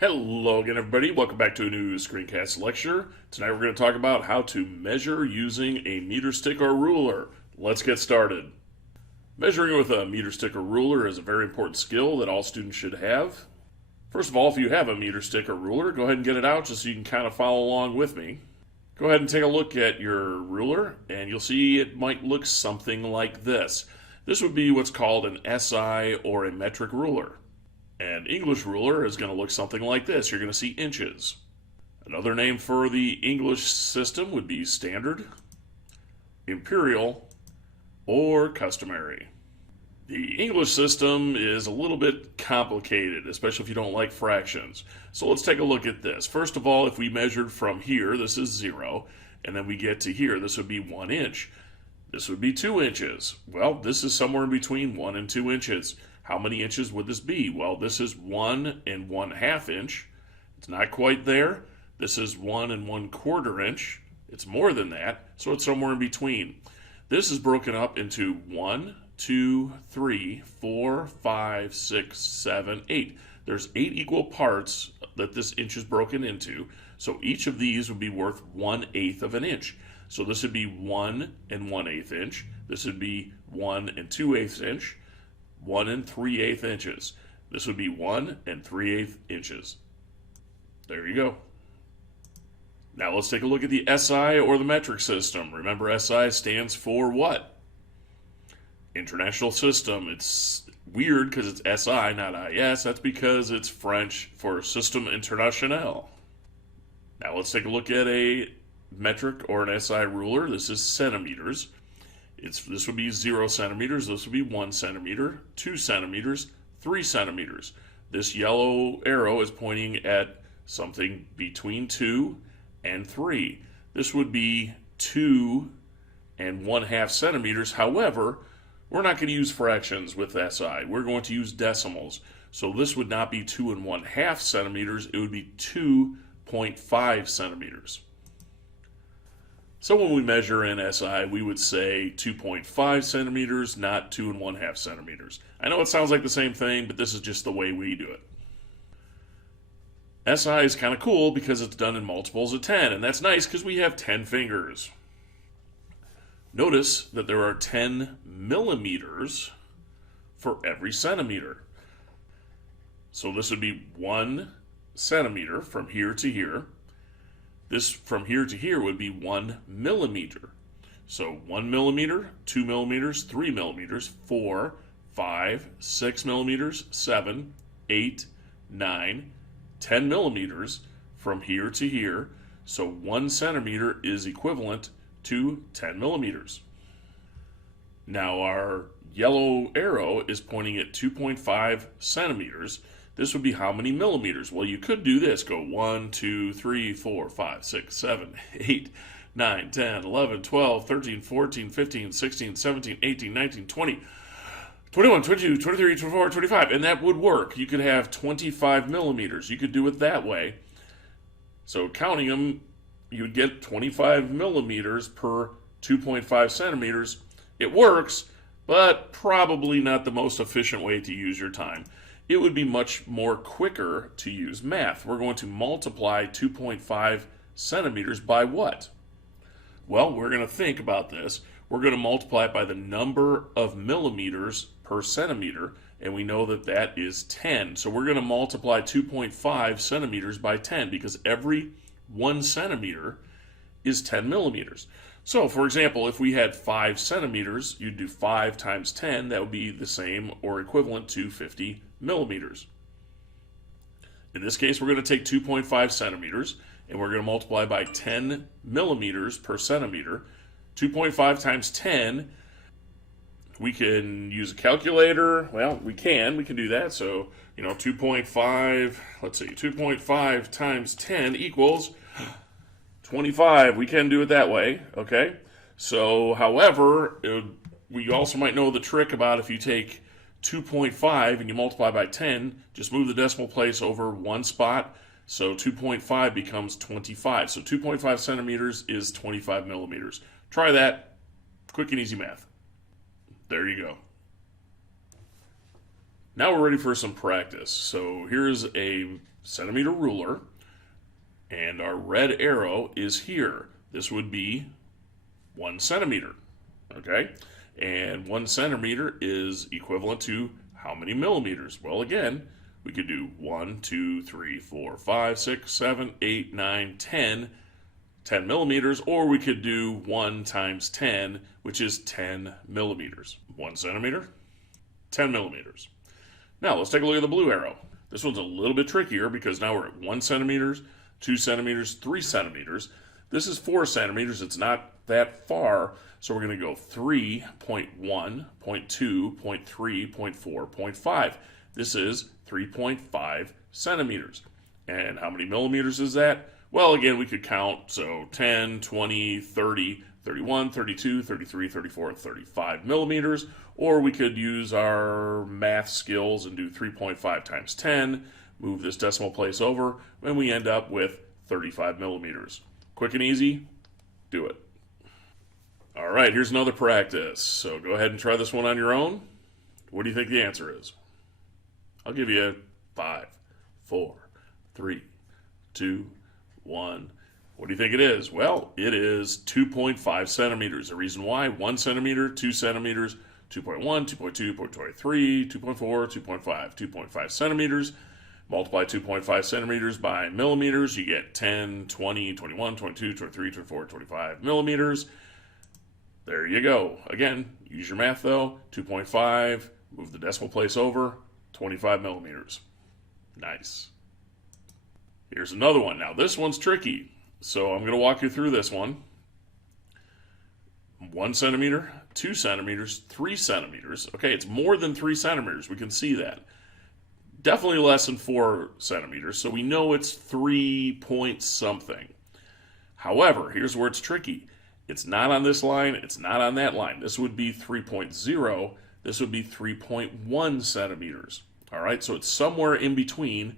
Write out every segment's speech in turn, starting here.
Hello again, everybody. Welcome back to a new screencast lecture. Tonight we're going to talk about how to measure using a meter stick or ruler. Let's get started. Measuring with a meter stick or ruler is a very important skill that all students should have. First of all, if you have a meter stick or ruler, go ahead and get it out just so you can kind of follow along with me. Go ahead and take a look at your ruler, and you'll see it might look something like this. This would be what's called an SI or a metric ruler. An English ruler is going to look something like this. You're going to see inches. Another name for the English system would be standard, imperial, or customary. The English system is a little bit complicated, especially if you don't like fractions. So let's take a look at this. First of all, if we measured from here, this is 0, and then we get to here, this would be 1 inch. This would be 2 inches. Well, this is somewhere in between 1 and 2 inches. How many inches would this be? Well, this is 1 1/2 inch. It's not quite there. This is 1 1/4 inch. It's more than that, so it's somewhere in between. This is broken up into 1, 2, 3, 4, 5, 6, 7, 8. There's 8 equal parts that this inch is broken into, so each of these would be worth 1/8 of an inch. So this would be 1 1/8 inch. This would be 1 2/8 inch. 1 3/8 inches. This would be 1 3/8 inches. There you go. Now let's take a look at the SI or the metric system. Remember, SI stands for what? International System. It's weird because it's SI, not IS. That's because it's French for System International. Now let's take a look at a metric or an SI ruler. This is centimeters. This would be 0 centimeters, this would be 1 centimeter, 2 centimeters, 3 centimeters. This yellow arrow is pointing at something between 2 and 3. This would be 2 1/2 centimeters. However, we're not going to use fractions with SI. We're going to use decimals. So this would not be 2 1/2 centimeters, it would be 2.5 centimeters. So when we measure in SI, we would say 2.5 centimeters, not 2 1/2 centimeters. I know it sounds like the same thing, but this is just the way we do it. SI is kind of cool because it's done in multiples of 10, and that's nice because we have 10 fingers. Notice that there are 10 millimeters for every centimeter. So this would be 1 centimeter from here to here. This from here to here would be 1 millimeter. So 1 millimeter, 2 millimeters, 3 millimeters, 4, 5, 6 millimeters, 7, 8, 9, 10 millimeters from here to here. So 1 centimeter is equivalent to 10 millimeters. Now our yellow arrow is pointing at 2.5 centimeters. This would be how many millimeters? Well, you could do this. Go 1, 2, 3, 4, 5, 6, 7, 8, 9, 10, 11, 12, 13, 14, 15, 16, 17, 18, 19, 20, 21, 22, 23, 24, 25. And that would work. You could have 25 millimeters. You could do it that way. So counting them, you would get 25 millimeters per 2.5 centimeters. It works, but probably not the most efficient way to use your time. It would be much more quicker to use math. We're going to multiply 2.5 centimeters by what? Well, we're going to think about this. We're going to multiply it by the number of millimeters per centimeter, and we know that that is 10. So we're going to multiply 2.5 centimeters by 10 because every 1 centimeter is 10 millimeters. So, for example, if we had 5 centimeters, you'd do 5 times 10. That would be the same or equivalent to 50 millimeters. In this case, we're going to take 2.5 centimeters, and we're going to multiply by 10 millimeters per centimeter. 2.5 times 10, we can use a calculator. Well, we can do that. So, 2.5, let's see, 2.5 times 10 equals 25. We can do it that way, okay? So, however, we also might know the trick about if you take 2.5 and you multiply by 10, just move the decimal place over one spot, so 2.5 becomes 25. So 2.5 centimeters is 25 millimeters. Try that. Quick and easy math. There you go. Now we're ready for some practice. So here's a centimeter ruler, and our red arrow is here. This would be 1 centimeter, okay? And 1 centimeter is equivalent to how many millimeters? Well, again, we could do 1, 2, 3, 4, 5, 6, 7, 8, 9, 10, 10 millimeters, or we could do 1 times 10, which is 10 millimeters. 1 centimeter, 10 millimeters. Now, let's take a look at the blue arrow. This one's a little bit trickier because now we're at 1 centimeters, 2 centimeters, 3 centimeters. This is 4 centimeters. It's not that far, so we're going to go 3, 0.1, 0.2, 0.3, 0.4, 0.5. This is 3.5 centimeters. And how many millimeters is that? Well, again, we could count, so 10, 20, 30, 31, 32, 33, 34, 35 millimeters, or we could use our math skills and do 3.5 times 10, move this decimal place over, and we end up with 35 millimeters. Quick and easy, do it. All right, here's another practice. So go ahead and try this one on your own. What do you think the answer is? I'll give you 5, 4, 3, 2, 1. What do you think it is? Well, it is 2.5 centimeters. The reason why, 1 centimeter, 2 centimeters, 2.1, 2.2, 2.3, 2.4, 2.5, 2.5 centimeters. Multiply 2.5 centimeters by millimeters, you get 10, 20, 21, 22, 23, 24, 25 millimeters. There you go. Again, use your math though. 2.5, move the decimal place over, 25 millimeters. Nice. Here's another one. Now this one's tricky, so I'm going to walk you through this one. 1 centimeter, 2 centimeters, 3 centimeters. Okay, it's more than 3 centimeters. We can see that. Definitely less than 4 centimeters, so we know it's 3 point something. However, here's where it's tricky. It's not on this line, it's not on that line. This would be 3.0, this would be 3.1 centimeters. All right, so it's somewhere in between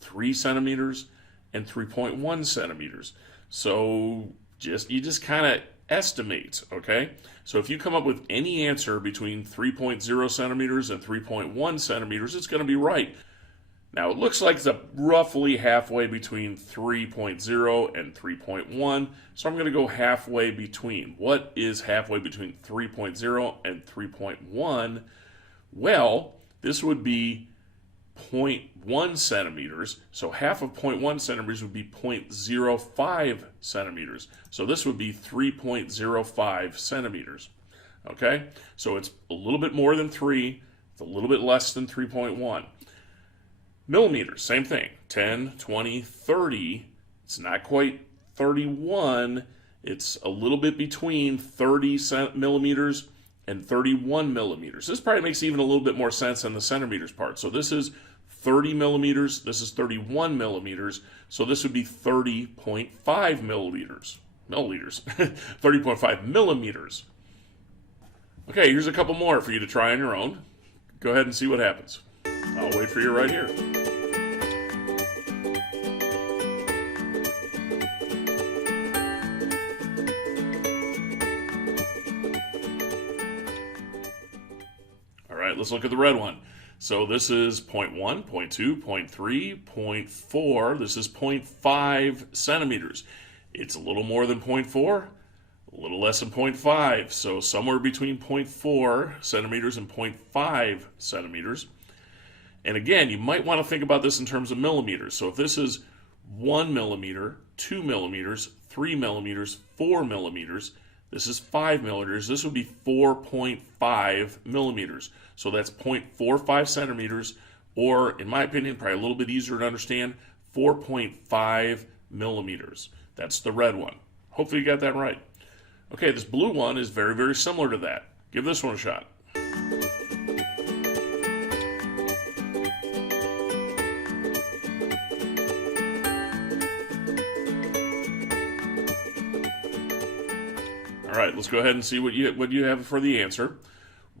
3 centimeters and 3.1 centimeters. So you just kind of estimate, okay? So if you come up with any answer between 3.0 centimeters and 3.1 centimeters, it's going to be right. Now, it looks like it's roughly halfway between 3.0 and 3.1, so I'm going to go halfway between. What is halfway between 3.0 and 3.1? Well, this would be 0.1 centimeters, so half of 0.1 centimeters would be 0.05 centimeters. So this would be 3.05 centimeters. Okay, so it's a little bit more than 3, it's a little bit less than 3.1. Millimeters, same thing, 10, 20, 30, it's not quite 31, it's a little bit between 30 millimeters and 31 millimeters. This probably makes even a little bit more sense than the centimeters part. So this is 30 millimeters, this is 31 millimeters, so this would be 30.5 milliliters. 30.5 millimeters. Okay, here's a couple more for you to try on your own. Go ahead and see what happens. I'll wait for you right here. All right, let's look at the red one. So this is 0.1, 0.2, 0.3, 0.4. This is 0.5 centimeters. It's a little more than 0.4, a little less than 0.5. So somewhere between 0.4 centimeters and 0.5 centimeters. And again, you might want to think about this in terms of millimeters. So if this is 1 millimeter, 2 millimeters, 3 millimeters, 4 millimeters, this is 5 millimeters, this would be 4.5 millimeters. So that's 0.45 centimeters, or in my opinion, probably a little bit easier to understand, 4.5 millimeters. That's the red one. Hopefully you got that right. Okay, this blue one is very, very similar to that. Give this one a shot. All right, let's go ahead and see what you have for the answer.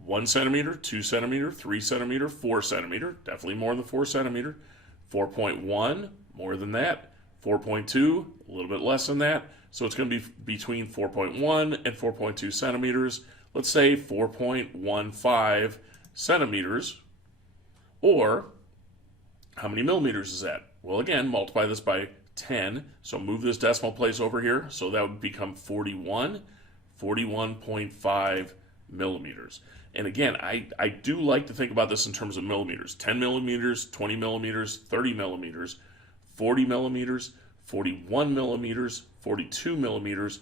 1 centimeter, 2 centimeter, 3 centimeter, 4 centimeter, definitely more than 4 centimeter. 4.1, more than that. 4.2, a little bit less than that. So it's going to be between 4.1 and 4.2 centimeters. Let's say 4.15 centimeters. Or, how many millimeters is that? Well, again, multiply this by 10. So move this decimal place over here. So that would become 41.5 millimeters. And again, I do like to think about this in terms of millimeters. 10 millimeters, 20 millimeters, 30 millimeters, 40 millimeters, 41 millimeters, 42 millimeters,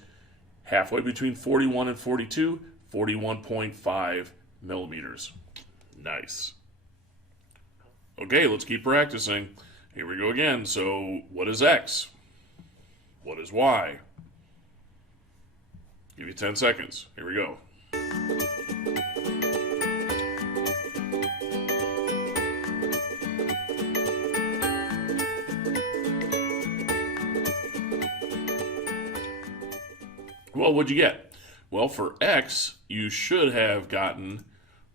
halfway between 41 and 42, 41.5 millimeters. Nice. Okay, let's keep practicing. Here we go again. So what is X? What is Y? Give you 10 seconds. Here we go. Well, what'd you get? Well, for X, you should have gotten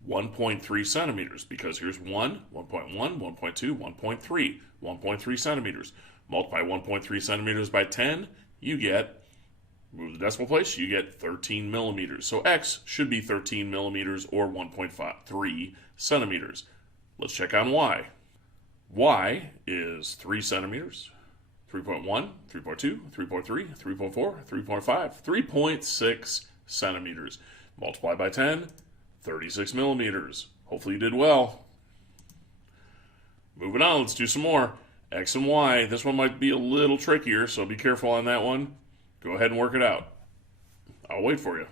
1.3 centimeters because here's 1, 1.1, 1.2, 1.3, 1.3 centimeters. Multiply 1.3 centimeters by 10, you get, move the decimal place, you get 13 millimeters. So X should be 13 millimeters or 1.3 centimeters. Let's check on Y. Y is 3 centimeters, 3.1, 3.2, 3.3, 3.4, 3.5, 3.6 centimeters. Multiply by 10, 36 millimeters. Hopefully you did well. Moving on, let's do some more. X and Y. This one might be a little trickier, so be careful on that one. Go ahead and work it out. I'll wait for you.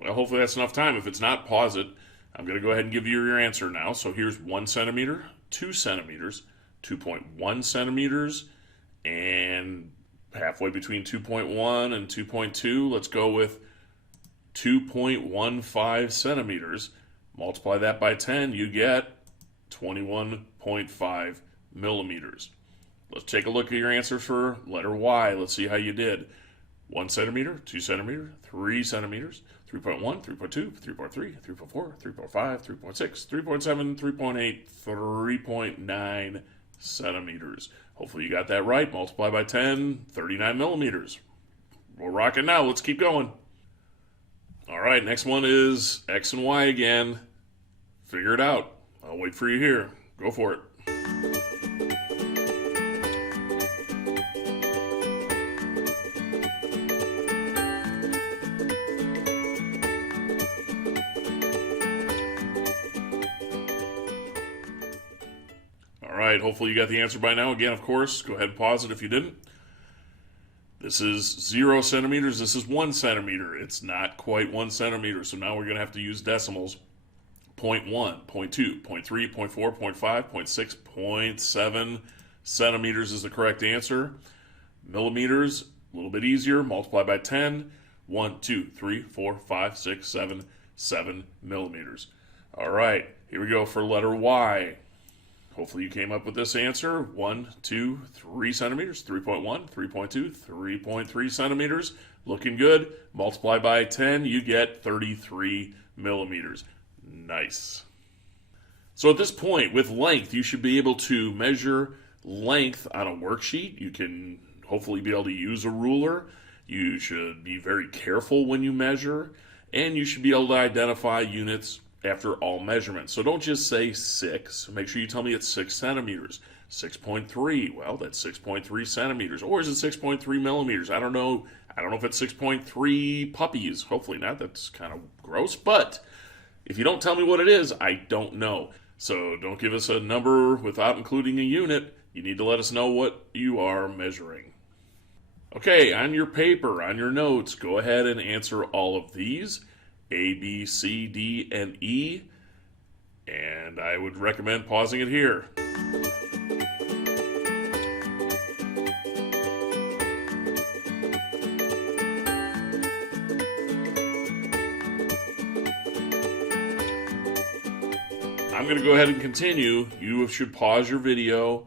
Well, hopefully that's enough time. If it's not, pause it. I'm going to go ahead and give you your answer now. So here's 1 centimeter, 2 centimeters, 2.1 centimeters, and halfway between 2.1 and 2.2, let's go with 2.15 centimeters. Multiply that by 10, you get 21.5 millimeters. Let's take a look at your answer for letter Y. Let's see how you did. 1 centimeter, 2 centimeters, 3 centimeters, 3.1, 3.2, 3.3, 3.4, 3.5, 3.6, 3.7, 3.8, 3.9 centimeters. Hopefully you got that right. Multiply by 10, 39 millimeters. We're rocking now. Let's keep going. All right, next one is X and Y again. Figure it out. I'll wait for you here. Go for it. All right, hopefully you got the answer by now. Again, of course, go ahead and pause it if you didn't. This is 0 centimeters. This is 1 centimeter. It's not quite 1 centimeter, so now we're going to have to use decimals. 0.1, 0.2, 0.3, 0.4, 0.5, 0.6, 0.7 centimeters is the correct answer. Millimeters, a little bit easier. Multiply by 10. 1, 2, 3, 4, 5, 6, 7, 7 millimeters. All right, here we go for letter Y. Hopefully you came up with this answer. 1, 2, 3 centimeters, 3.1, 3.2, 3.3 centimeters. Looking good. Multiply by 10, you get 33 millimeters. Nice. So at this point, with length, you should be able to measure length on a worksheet. You can hopefully be able to use a ruler. You should be very careful when you measure. And you should be able to identify units after all measurements. So don't just say 6. Make sure you tell me it's 6 centimeters. 6.3, well, that's 6.3 centimeters. Or is it 6.3 millimeters? I don't know. I don't know if it's 6.3 puppies. Hopefully not. That's kind of gross. But if you don't tell me what it is, I don't know. So don't give us a number without including a unit. You need to let us know what you are measuring. Okay, on your paper, on your notes, go ahead and answer all of these. A, B, C, D, and E. And I would recommend pausing it here. I'm going to go ahead and continue. You should pause your video,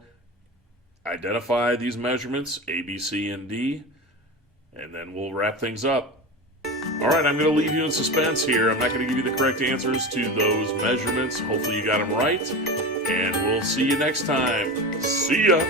identify these measurements, A, B, C, and D, and then we'll wrap things up. All right, I'm going to leave you in suspense here. I'm not going to give you the correct answers to those measurements. Hopefully you got them right, and we'll see you next time. See ya!